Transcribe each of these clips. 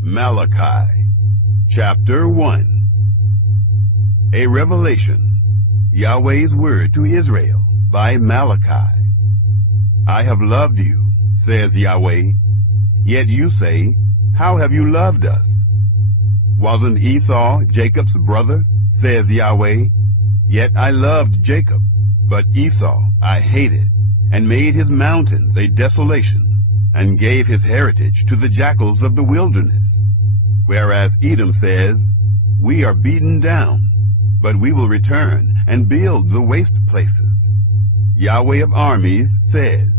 Malachi, chapter 1. A revelation, Yahweh's word to Israel by Malachi. I have loved you, says Yahweh. Yet you say, how have you loved us? Wasn't Esau Jacob's brother, says Yahweh? Yet I loved Jacob, but Esau I hated, and made his mountains a desolation, and gave his heritage to the jackals of the wilderness. Whereas Edom says, we are beaten down, but we will return and build the waste places. Yahweh of armies says,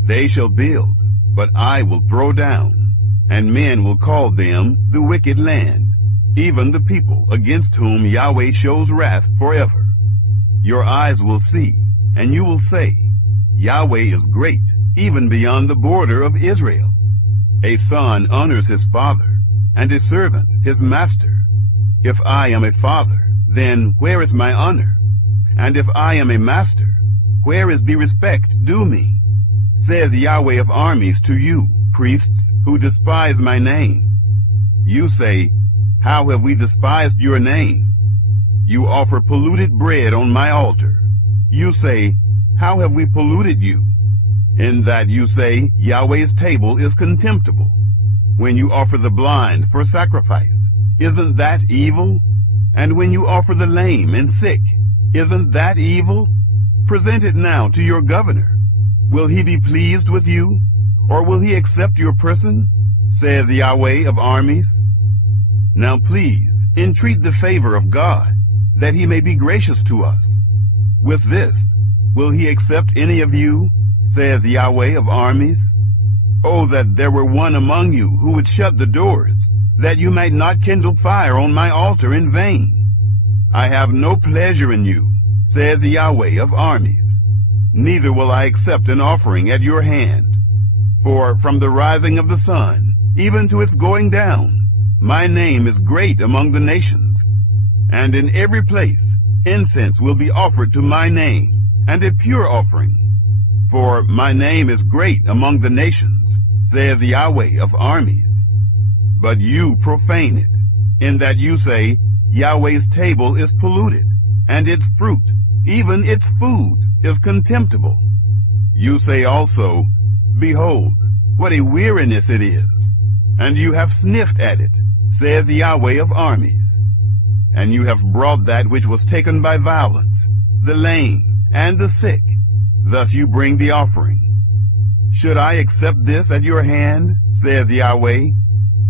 they shall build, but I will throw down, and men will call them the wicked land, even the people against whom Yahweh shows wrath forever. Your eyes will see, and you will say, Yahweh is great, even beyond the border of Israel. A son honors his father, and a servant his master. If I am a father, then where is my honor? And if I am a master, where is the respect due me? Says Yahweh of armies to you, priests, who despise my name. You say, how have we despised your name? You offer polluted bread on my altar. You say, how have we polluted you? In that you say, Yahweh's table is contemptible. When you offer the blind for sacrifice, isn't that evil? And when you offer the lame and sick, isn't that evil? Present it now to your governor. Will he be pleased with you, or will he accept your person? Says Yahweh of armies. Now please, entreat the favor of God, that he may be gracious to us. With this, will he accept any of you? Says Yahweh of armies. Oh, that there were one among you who would shut the doors, that you might not kindle fire on my altar in vain. I have no pleasure in you, says Yahweh of armies. Neither will I accept an offering at your hand. For from the rising of the sun, even to its going down, my name is great among the nations. And in every place incense will be offered to my name, and a pure offering. For my name is great among the nations, says Yahweh of armies. But you profane it, in that you say, Yahweh's table is polluted, and its fruit, even its food, is contemptible. You say also, behold, what a weariness it is, and you have sniffed at it, says Yahweh of armies. And you have brought that which was taken by violence, the lame and the sick. Thus you bring the offering. Should I accept this at your hand, says Yahweh?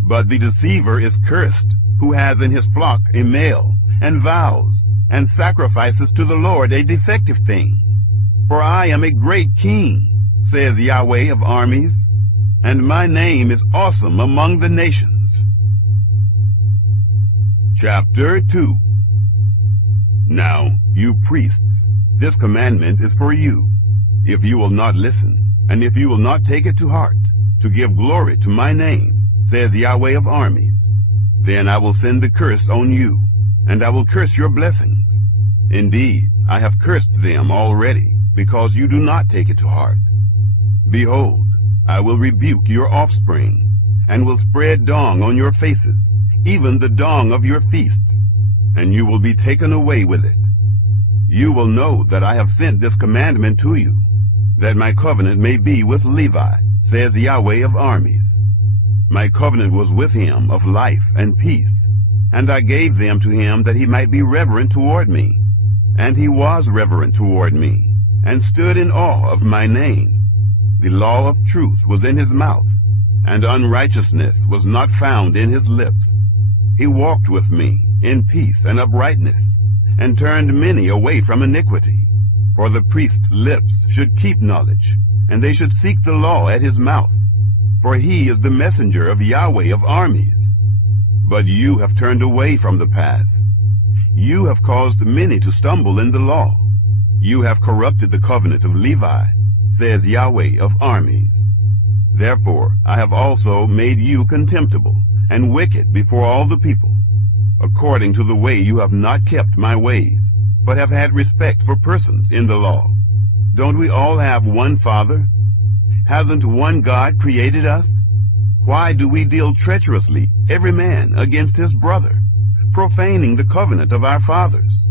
But the deceiver is cursed, who has in his flock a male, and vows, and sacrifices to the Lord a defective thing. For I am a great king, says Yahweh of armies, and my name is awesome among the nations. Chapter 2. Now, you priests, this commandment is for you, if you will not listen, and if you will not take it to heart, to give glory to my name, says Yahweh of armies. Then I will send the curse on you, and I will curse your blessings. Indeed, I have cursed them already, because you do not take it to heart. Behold, I will rebuke your offspring, and will spread dung on your faces, even the dung of your feasts, and you will be taken away with it. You will know that I have sent this commandment to you, that my covenant may be with Levi, says Yahweh of armies. My covenant was with him of life and peace, and I gave them to him that he might be reverent toward me. And he was reverent toward me, and stood in awe of my name. The law of truth was in his mouth, and unrighteousness was not found in his lips. He walked with me in peace and uprightness, and turned many away from iniquity. For the priest's lips should keep knowledge, and they should seek the law at his mouth. For he is the messenger of Yahweh of armies. But you have turned away from the path. You have caused many to stumble in the law. You have corrupted the covenant of Levi, says Yahweh of armies. Therefore I have also made you contemptible and wicked before all the people, according to the way you have not kept my ways, but have had respect for persons in the law. Don't we all have one Father? Hasn't one God created us? Why do we deal treacherously, every man against his brother, profaning the covenant of our fathers?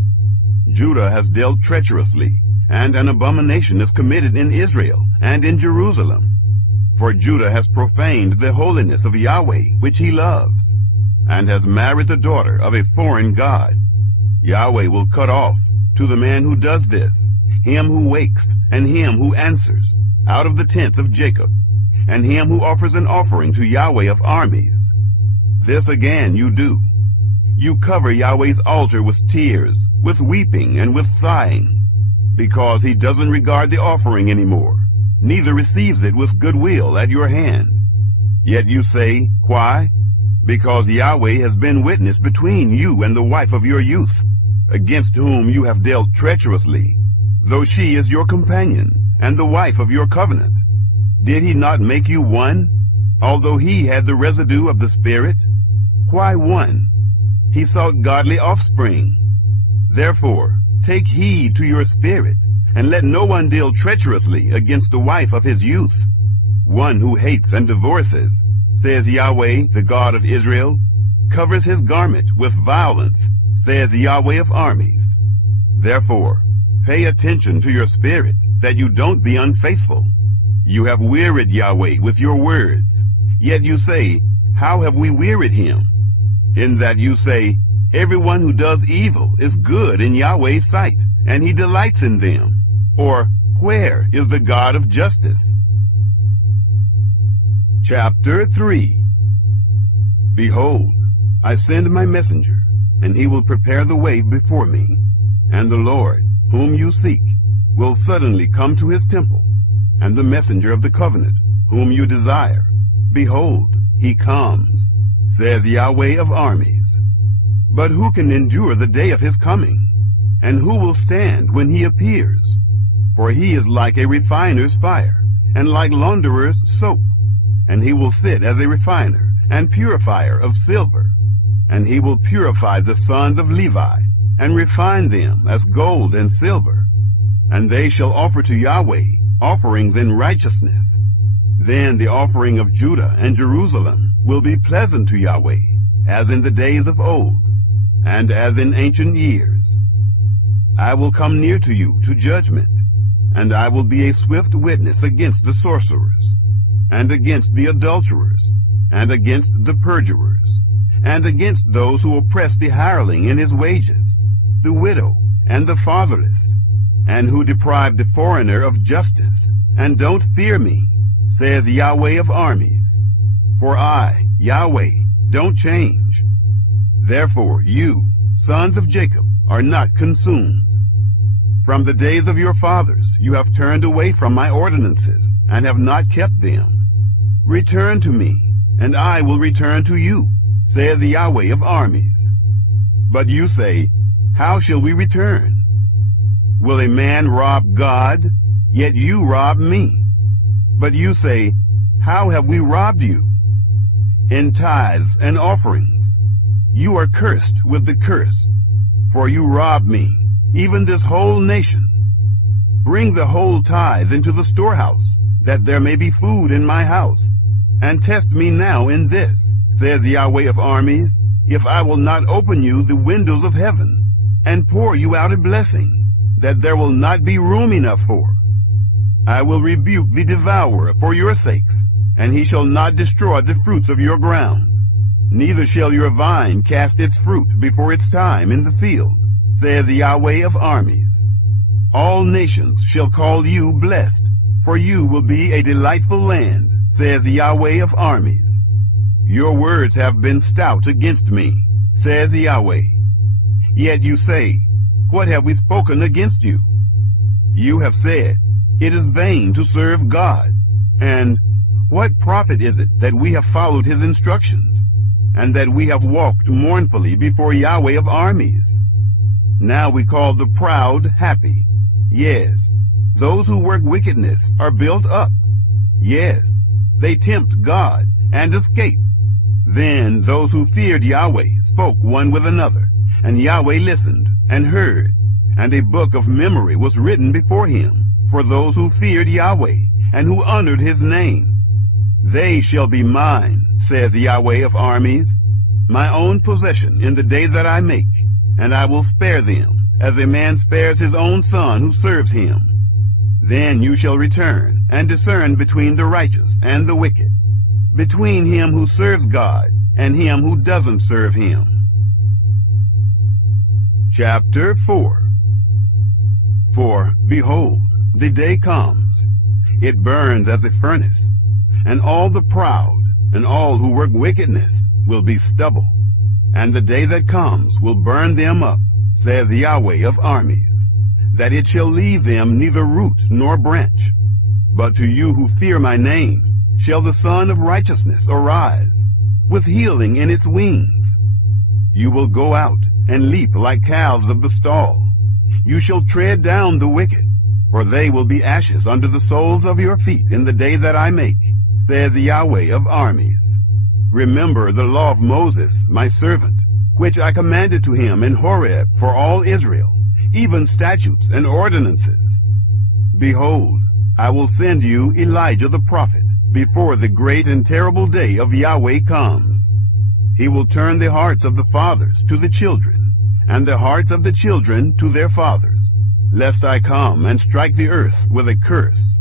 Judah has dealt treacherously, and an abomination is committed in Israel and in Jerusalem. For Judah has profaned the holiness of Yahweh, which he loves, and has married the daughter of a foreign god. Yahweh will cut off, to the man who does this, him who wakes and him who answers, out of the tents of Jacob, and him who offers an offering to Yahweh of armies. This again you do. You cover Yahweh's altar with tears, with weeping and with sighing, because he doesn't regard the offering anymore, neither receives it with goodwill at your hand. Yet you say, why? Because Yahweh has been witness between you and the wife of your youth, against whom you have dealt treacherously, though she is your companion and the wife of your covenant. Did he not make you one, although he had the residue of the Spirit? Why one? He sought godly offspring. Therefore, take heed to your spirit, and let no one deal treacherously against the wife of his youth. One who hates and divorces, says Yahweh, the God of Israel, covers his garment with violence, says Yahweh of armies. Therefore, pay attention to your spirit, that you don't be unfaithful. You have wearied Yahweh with your words. Yet you say, how have we wearied him? In that you say, everyone who does evil is good in Yahweh's sight, and he delights in them. Or, where is the God of justice? Chapter 3. Behold, I send my messenger, and he will prepare the way before me. And the Lord, whom you seek, will suddenly come to his temple, and the messenger of the covenant, whom you desire, behold, he comes, says Yahweh of armies. But who can endure the day of his coming? And who will stand when he appears? For he is like a refiner's fire, and like launderer's soap. And he will sit as a refiner and purifier of silver. And he will purify the sons of Levi, and refine them as gold and silver. And they shall offer to Yahweh offerings in righteousness. Then the offering of Judah and Jerusalem will be pleasant to Yahweh, as in the days of old, and as in ancient years. I will come near to you to judgment, and I will be a swift witness against the sorcerers, and against the adulterers, and against the perjurers, and against those who oppress the hireling in his wages, the widow and the fatherless, and who deprive the foreigner of justice, and don't fear me, says Yahweh of armies. For I, Yahweh, don't change. Therefore you, sons of Jacob, are not consumed. From the days of your fathers you have turned away from my ordinances, and have not kept them. Return to me, and I will return to you, says Yahweh of armies. But you say, how shall we return? Will a man rob God? Yet you rob me. But you say, how have we robbed you? In tithes and offerings. You are cursed with the curse, for you robbed me, even this whole nation. Bring the whole tithe into the storehouse, that there may be food in my house. And test me now in this, says Yahweh of armies, if I will not open you the windows of heaven, and pour you out a blessing, that there will not be room enough for. I will rebuke the devourer for your sakes, and he shall not destroy the fruits of your ground. Neither shall your vine cast its fruit before its time in the field, says Yahweh of armies. All nations shall call you blessed, for you will be a delightful land, says Yahweh of armies. Your words have been stout against me, says Yahweh. Yet you say, what have we spoken against you? You have said, it is vain to serve God. And what profit is it that we have followed his instructions, and that we have walked mournfully before Yahweh of armies? Now we call the proud happy. Yes, those who work wickedness are built up. Yes, they tempt God and escape. Then those who feared Yahweh spoke one with another, and Yahweh listened and heard, and a book of memory was written before him for those who feared Yahweh and who honored his name. They shall be mine, says Yahweh of armies, my own possession in the day that I make, and I will spare them, as a man spares his own son who serves him. Then you shall return and discern between the righteous and the wicked, between him who serves God and him who doesn't serve him. Chapter 4. For, behold, the day comes, it burns as a furnace, and all the proud and all who work wickedness will be stubble, and the day that comes will burn them up, says Yahweh of armies, that it shall leave them neither root nor branch. But to you who fear my name shall the Son of Righteousness arise, with healing in its wings. You will go out and leap like calves of the stall. You shall tread down the wicked, for they will be ashes under the soles of your feet in the day that I make, says Yahweh of armies. Remember the law of Moses, my servant, which I commanded to him in Horeb for all Israel, even statutes and ordinances. Behold, I will send you Elijah the prophet before the great and terrible day of Yahweh comes. He will turn the hearts of the fathers to the children, and the hearts of the children to their fathers, lest I come and strike the earth with a curse.